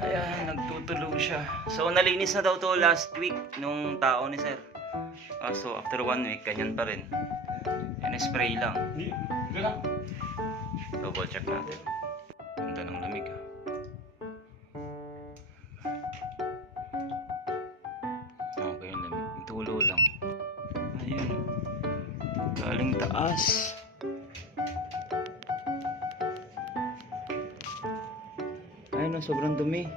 Ayan, nagtutulog siya. So, nalinis na daw to last week nung tao ni sir. So, after 1 week, ganyan pa rin. Yan, spray lang. Double check natin. Ganda ng lamig ha. Okay, yung lamig. Tulo lang. Ayun. Galing taas. Ayun, sobrang dumi.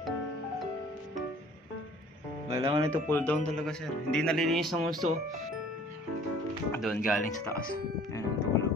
Kailangan ito pull down talaga sir. Hindi nalilinis ng gusto. Doon galing sa taas. Ayan, tulog.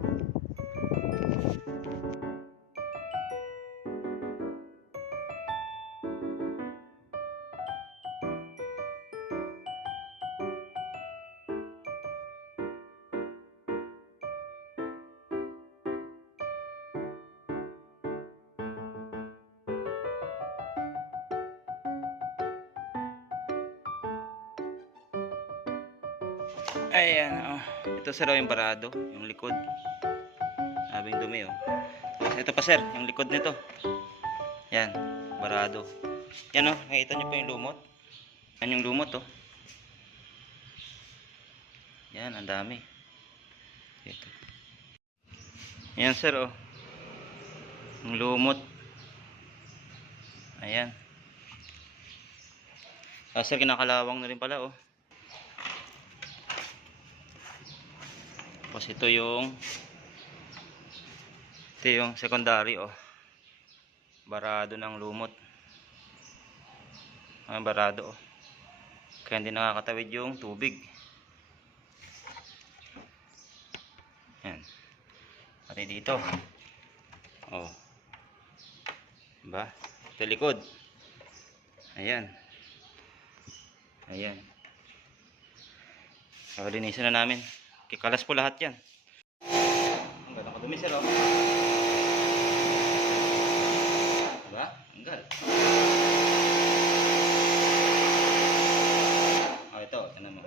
Ayan, oh. Ito sir, yung parado, yung likod. Sabing dumi, oh. Ito pa sir, yung likod nito. Yan, parado. Yan, oh, nakita nyo pa yung lumot. Yan yung lumot, oh. Yan, ang dami. Ito. Yan sir, oh. Yung lumot. Ayan. Sir, kinakalawang na rin pala, oh. Tapos ito yung secondary, oh. Barado ng lumot. Barado, oh. Kaya hindi nakakatawid yung tubig. Yan. Pati dito. Oh. Diba? Ito likod. Ayan. Ayan. So, linisin na namin. Kikalas po lahat yan. Ang ganda kadumi sir, oh. Diba? Ang gal. Oh, ito. Tignan mo.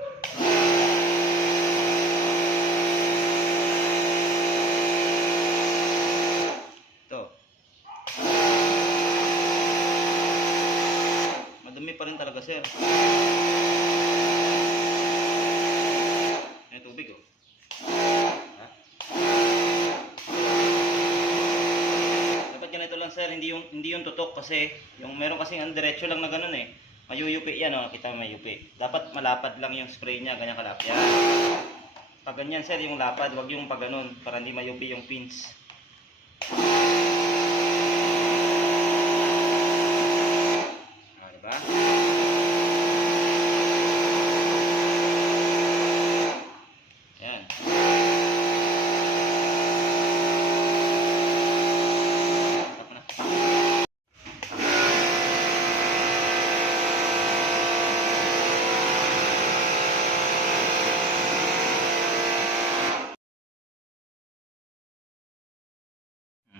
Ito. Madumi pa rin talaga sir. May tubig, oh. Ha? Dapat ganito lang sir, hindi yung tutok kasi yung meron kasi ang diretso lang na ganun eh. Mayuyupi yan, oh. Kita mo mayupi. Dapat malapad lang yung spray niya, ganyan kalapad. Yan. Pag ganyan sir, yung lapad, wag yung pag ganun para hindi mayupi yung pins. Diba? Yan.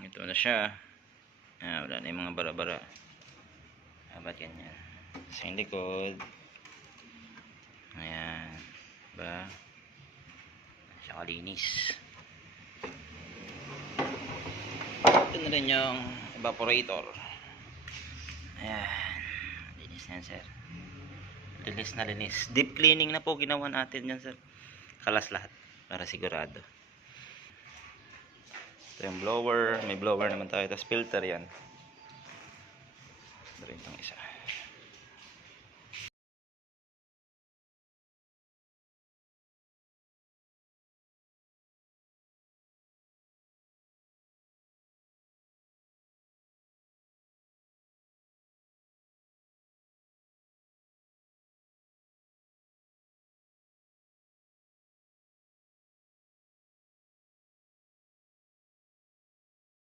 Ito na siya. Wala na yung mga bara-bara. Ba't ganyan? Sa yung likod. Ayan. Diba? Siya kalinis. Ito na rin yung evaporator. Ayan. Linis na yan sir. Linis na linis. Deep cleaning na po ginawa natin yan sir. Kalas lahat. Para sigurado. Ito yung blower. May blower naman tayo. Tapos filter yan. Ito rin itong isa.